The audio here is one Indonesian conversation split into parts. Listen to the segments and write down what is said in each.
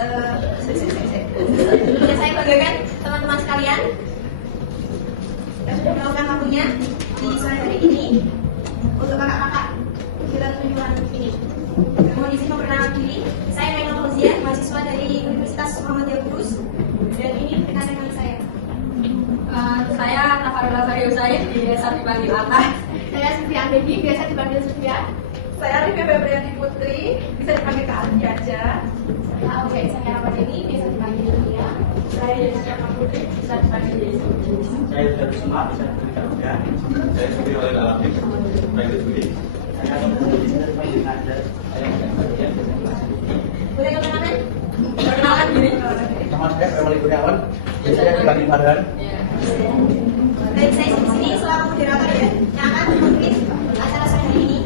Sudah saya banggakan teman-teman sekalian yang sudah melakukan waktunya di sore hari ini. Untuk kakak-kakak kita tunjukkan ini. Mohon izin memperkenalkan diri. Saya Mega Fauzia, mahasiswa dari Universitas Muhammadiyah Kudus, dan ini rekan-rekan saya. Saya Tafarula Saryusaid, biasa dipanggil Atta. Saya Sofia Devi, biasa dipanggil Sofia. Saya Rifki Febriani Putri, bisa dipanggil Kak Andi aja. Saya Ramadhani, biasa dipanggil Lia. Saya Yesya Putri, bisa dipanggil Yesus. Saya sudah semua bisa diberikan ya. Saya sendiri oleh Alafik, baik itu. Saya dipanggil Najar. Saya bagian Boleh kenalan? Perkenalkan diri. Nama saya Emily Kurniawan. Saya dipanggil Farhan. Baik, saya di sini selaku moderator ya, yang akan memimpin acara sore hari ini.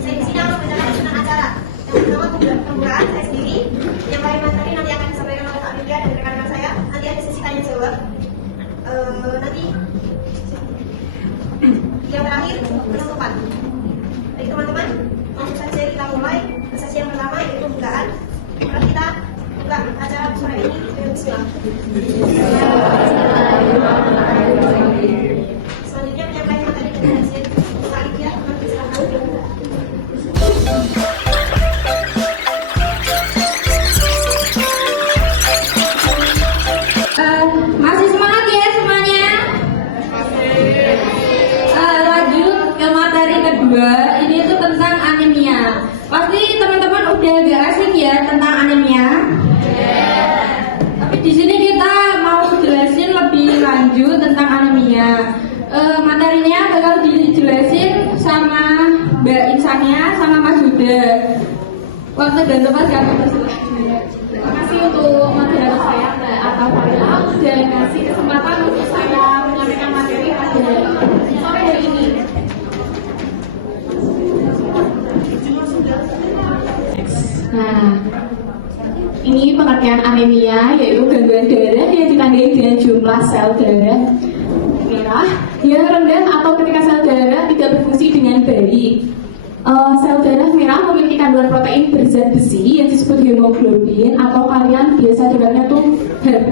Saya di sini akan membacakan susunan acara. Yang pertama pembukaan saya sendiri, yang paling materi nanti akan disampaikan oleh Kak Media dan rekan-rekan saya. Nanti ada sesi tanya jawab. Nanti yang terakhir penutupan. Baik teman-teman, langsung saja kita mulai sesi yang pertama yaitu pembukaan. Mari kita buka acara sore ini dengan bismillah. Selanjutnya menyampaikan materi dan hasil Kak Media, silakan. Masih semangat ya semuanya? Lanjut ke materi kedua, ini tuh tentang anemia. Pasti teman-teman udah agak asing ya tentang anemia. Tapi di sini kita mau jelasin lebih lanjut tentang anemia. Materinya bakal dijelasin sama Mbak Insania sama Mas Huda. Waktu dan tempat kami persilahkan. Terima kasih untuk moderator saya Mbak Atta Farila sudah ngasih kesempatan untuk saya menyampaikan materi pada sore hari ini. Nah, ini pengertian anemia yaitu gangguan darah yang ditandai dengan jumlah sel darah merah yang rendah atau ketika sel darah tidak berfungsi dengan baik. Sel darah merah memiliki kandungan protein berzat besi yang disebut hemoglobin atau kalian biasa dengarnya tuh HB.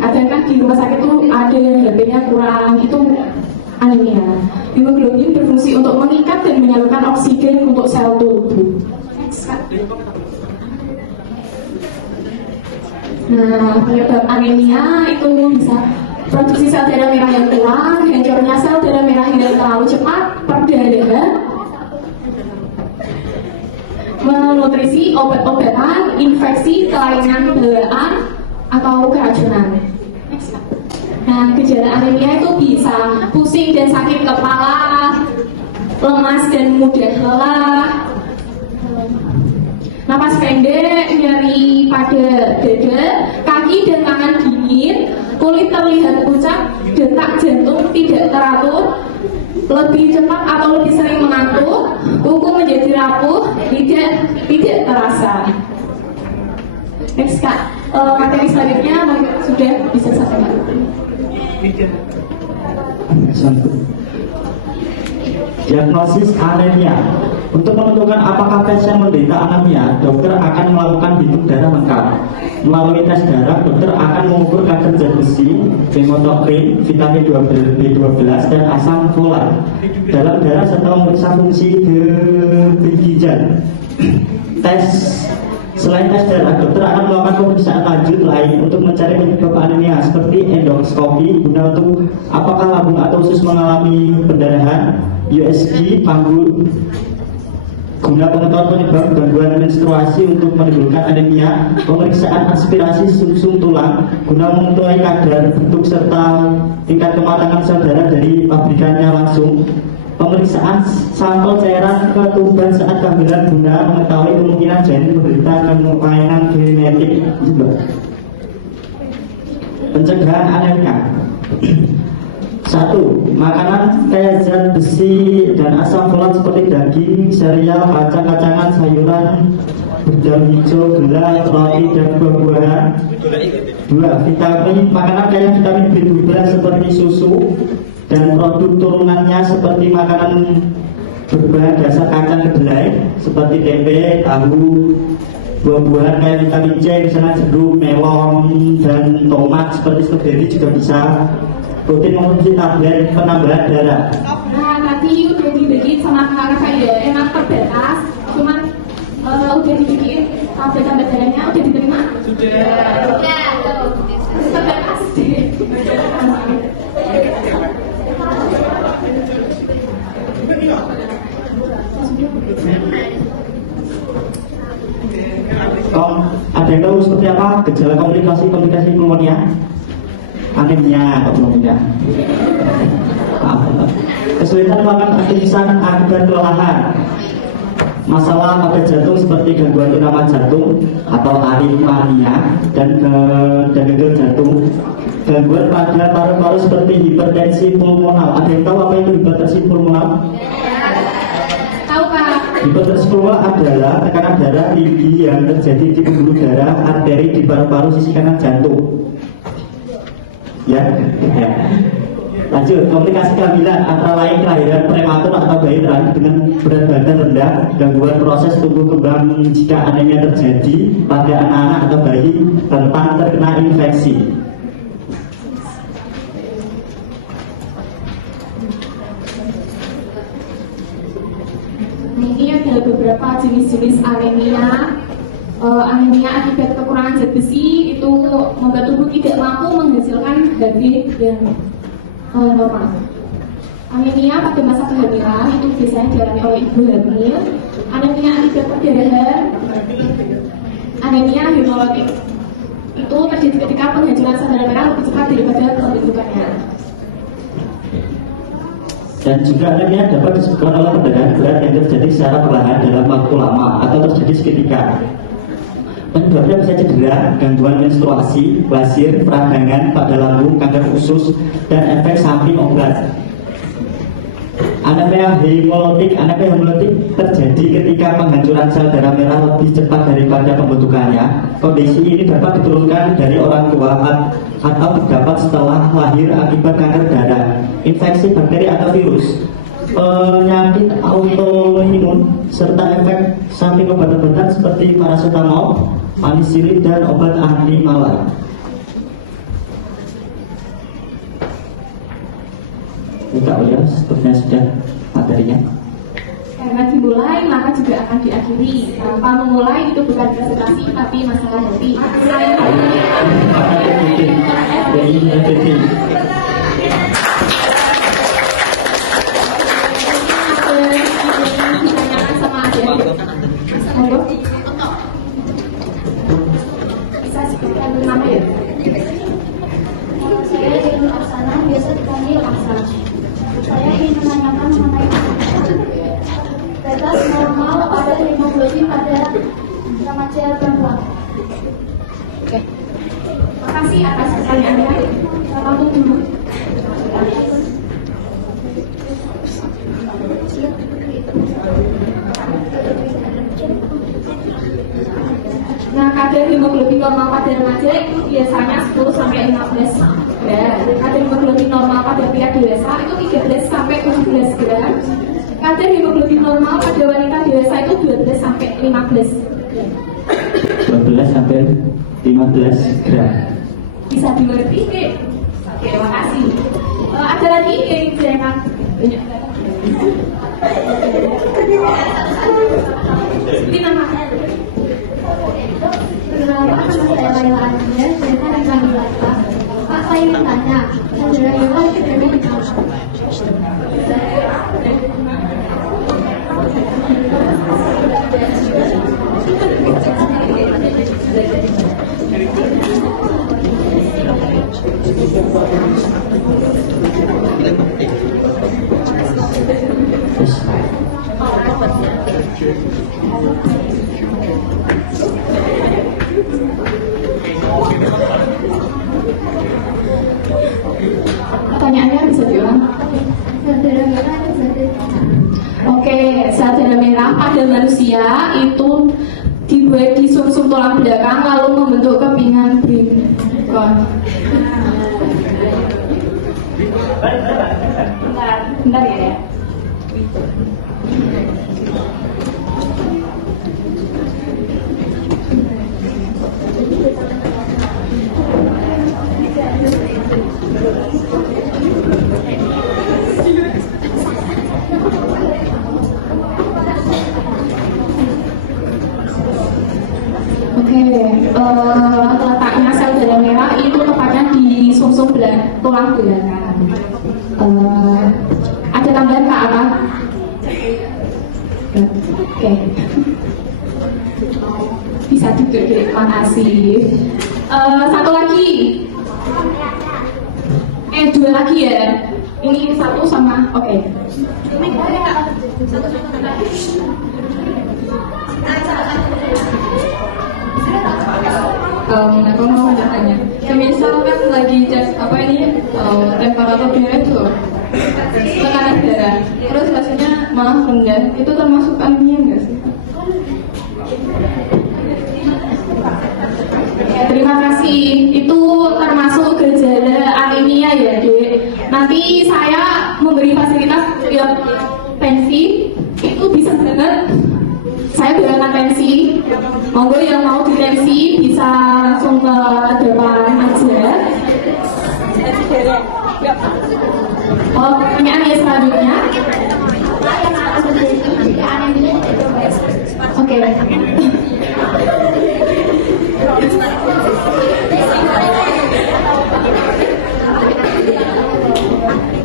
Ada kan di rumah sakit tuh ada yang HB-nya kurang, itu anemia. Hemoglobin berfungsi untuk mengikat dan menyalurkan oksigen untuk sel tubuh. Nah, penyebab anemia itu bisa produksi sel darah merah yang kurang, hancurnya sel darah merah yang terlalu cepat, perdarahan, malnutrisi, obat-obatan, infeksi, kelainan bawaan, atau keracunan. Nah, gejala anemia itu bisa pusing dan sakit kepala, lemas dan mudah lelah, napas pendek, nyeri pada dada, kaki dan tangan dingin, kulit terlihat pucat, detak jantung tidak teratur, lebih cepat atau lebih sering mengantuk, kuku menjadi rapuh, tidak terasa. Next Kak, materi selanjutnya sudah bisa sampaikan. Diagnosis anemia. Untuk menentukan apakah pasien menderita anemia, dokter akan melakukan hitung darah lengkap. Melalui tes darah, dokter akan mengukur kadar zat besi, hematokrit, vitamin B12, dan asam folat dalam darah serta memeriksa fungsi ginjal. Selain tes darah, dokter akan melakukan pemeriksaan lanjut lain untuk mencari penyebab anemia seperti endoskopi guna untuk apakah lambung atau usus mengalami pendarahan, USG, panggul guna pengetahuan penyebab gangguan menstruasi untuk menimbulkan anemia, pemeriksaan aspirasi sumsum tulang guna mengetahui kadar, bentuk serta tingkat kematangan sel darah dari pabrikannya langsung, pemeriksaan sampel cairan ketuban saat kehamilan guna mengetahui kemungkinan janin menderita kelainan genetik juga. Pencegahan anemia. 1. Makanan kaya zat besi dan asam folat seperti daging, sereal, kacang-kacangan, sayuran, berdaun hijau, gula, roti, dan buah-buahan. 2. Makanan kaya vitamin B12 seperti susu dan produk turunannya seperti makanan berbahan dasar kacang kedelai seperti tempe, tahu, buah-buahan kayak vitamin C, misalnya jeruk, melon, dan tomat seperti stroberi juga bisa. Rutin mengonsumsi tablet penambahan darah. Nah, tadi udah dibikin sama kakak saya, emang terbatas, cuman udah dibikin tablet tambah darahnya udah diterima. Ya, Terbatas sih. Ada yang tahu seperti apa gejala komplikasi pneumonia? Anemia atau pneumonia. Kesulitan melakukan aktivitas akibat kelelahan. Masalah pada jantung seperti gangguan irama jantung atau aritmia dan gagal jantung. Gangguan pada paru-paru seperti hipertensi pulmonal. Ada yang tahu apa itu hipertensi pulmonal? Tahu Pak? Hipertensi pulmonal adalah tekanan darah tinggi yang terjadi di pembuluh darah arteri di paru-paru sisi kanan jantung. Ya. Lanjut, komplikasi kehamilan antara lain kelahiran prematur atau bayi terlahir dengan berat badan rendah, gangguan proses tumbuh kembang jika anemia terjadi pada anak-anak atau bayi rentan terkena infeksi. Ini ada beberapa jenis-jenis anemia. Anemia akibat kekurangan zat besi itu membuat tubuh tidak mampu menghasilkan HB yang normal. Anemia pada masa kehamilan itu biasanya dialami oleh ibu hamil. Anemia akibat perdarahan, anemia hemolitik itu terjadi ketika penghancuran sel darah merah lebih cepat daripada pembentukannya. Dan juga anemia dapat disebabkan oleh perdarahan berat yang terjadi secara perlahan dalam waktu lama atau terjadi seketika. Penyebabnya bisa cedera, gangguan menstruasi, basir, peradangan pada lambung, kanker usus, dan efek samping obat. Anemia hemolitik terjadi ketika penghancuran sel darah merah lebih cepat daripada pembentukannya. Kondisi ini dapat diturunkan dari orang tua atau terdapat setelah lahir akibat kanker darah, infeksi bakteri atau virus, penyakit autoimun, serta efek samping obat-obatan seperti paracetamol, penicillin, dan obat anti malar. Buka ya, sepertinya sudah materinya. Karena dimulai, maka juga akan diakhiri. Tanpa memulai itu bukan presentasi, tapi masalah hati. Ditanyakan sama adik-adik. Bisa sebutkan nama ya? Saya Ibnu Arsana, biasa dipanggil Aksan. Saya ingin menanyakan mengenai batas normal pada hemoglobin pada remaja perempuan. Oke. Makasih atas pertanyaannya. Kamu dulu. Nah, kadar hemoglobin normal pada remaja itu biasanya 10 sampai 15 gram. Kadar hemoglobin normal pada pria dewasa itu 13 sampai 17 gram. Kadar hemoglobin normal pada wanita dewasa itu 12 sampai 15 gram. 12 sampai 15 gram. Bisa dimengerti? Oke, terima kasih. Ada lagi yang ditanyakan? Banyak. Seperti nama. Kenapa saya Laila Anja, saya dari Kalimantan. Pak, saya ingin tanya, saudara Dewa itu dari mana? Pertanyaannya bisa diulang. Saudara Mira itu berarti Oke, sel darah merah pada manusia itu dibuat di sumsum tulang belakang lalu membentuk kepingan brinkon. Bentar ya. Oke, letaknya sel darah merah itu tepatnya di sumsum tulang belakang. Ada tambahan Kak apa? Oke. Bisa duduk, terima kasih. Satu lagi. Dua lagi ya. Ini satu sama, oke. Aku mau tanya, misal kan lagi cek apa ini temperatur darah tuh, tekanan darah, terus hasilnya malah rendah, itu termasuk anemia nggak sih? Terima kasih. Itu termasuk gejala anemia ya, Dek. Nanti saya memberi fasilitas yang tensi itu bisa banget. Saya berikan tensi. Monggo yang mau ditensi bisa langsung ke depan aja. Oh, pertanyaan yang selanjutnya. Oke.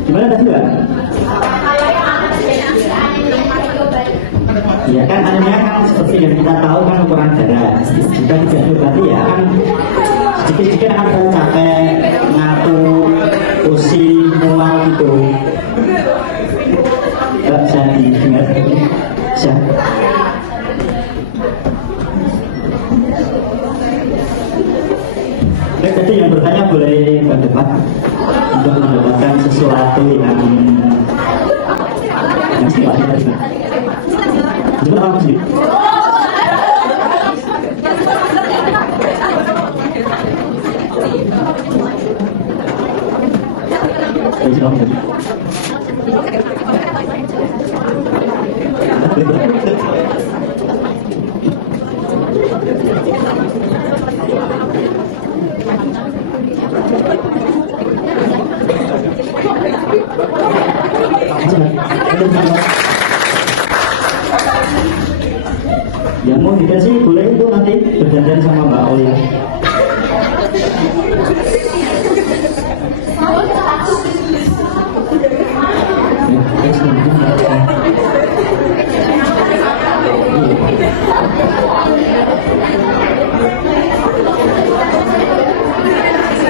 Gimana tadi Mbak? Ya kan anemia kan seperti yang kita tahu kan ukuran darah. Jika tidak diobati ya kan sedikit-sedikit akan capek, ngantuk, pusing, mual gitu. Mbak bisa didengar? Bisa. Oke, jadi yang bertanya boleh ke depan untuk mendapatkan sesuatu yang sifatnya. Itu apa sih? Yang mau dikasih boleh itu nanti berdandan sama Mbak Olia.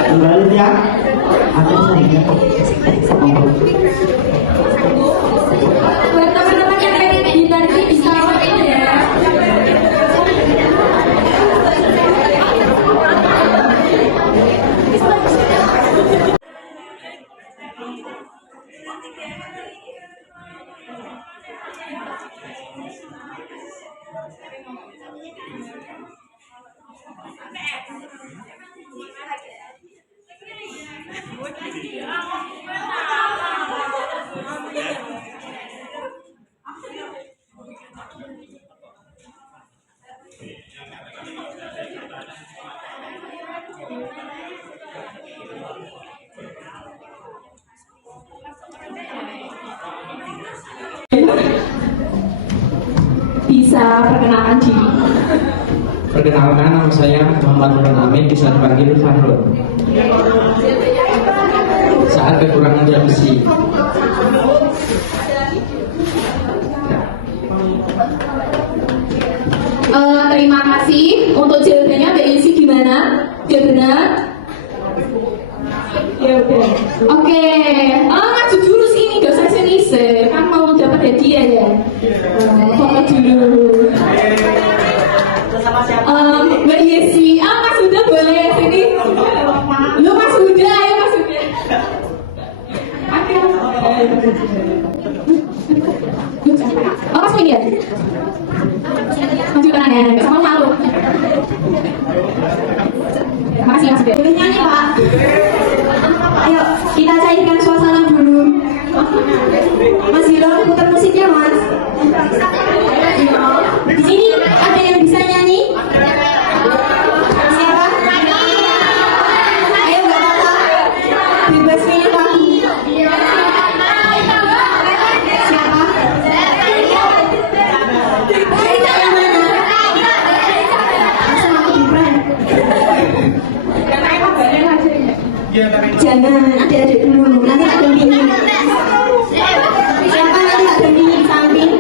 Kembali ya, ada selanjutnya. Buat teman-teman yang pengen meditasi bisa login ya. Bisa perkenalkan diri. Perkenalkan, nama saya Muhammad Nurul Amin, bisa dipanggil Fahrul. Saat kekurangan zat besi. Terima kasih. Untuk jawabannya Mbak Yesi gimana? Dia benar? Ya udah. Oke. Maju dulu sini, gak usah sini. Kan mau dapat hadiah ya. Foto dulu. Mbak Yesi, Mas Huda boleh sini. Lu Mas Huda, ayo Mas Huda. Mas ini ya. Maju kanan ya, sama malu. Makasih Mas Huda. Boleh nyanyi Pak? Ayo kita cairkan suasana dulu. Mas Gilon putar musiknya Mas. Di sini ada yang bisa nyanyi? Siapa? Ayo nggak apa-apa. Bebas pilih lagu. Siapa? Dari mana? Langsung aku jangan adik-adik dulu, nanti tak dampingi. Siapa nanti tak dampingi di samping?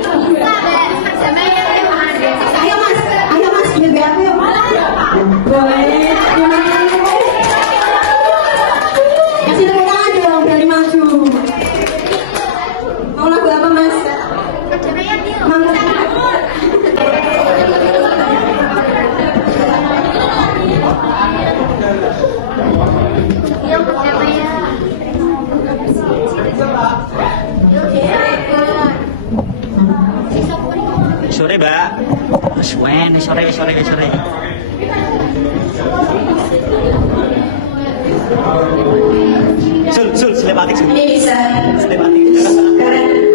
Ayo mas, biar aku yuk. Boleh. Kasih tepuk tangan dong, berani maju. Mau lagu apa mas? Sore, Mbak. Sore. Sul, selebatik. Ini bisa Selebatik. keren.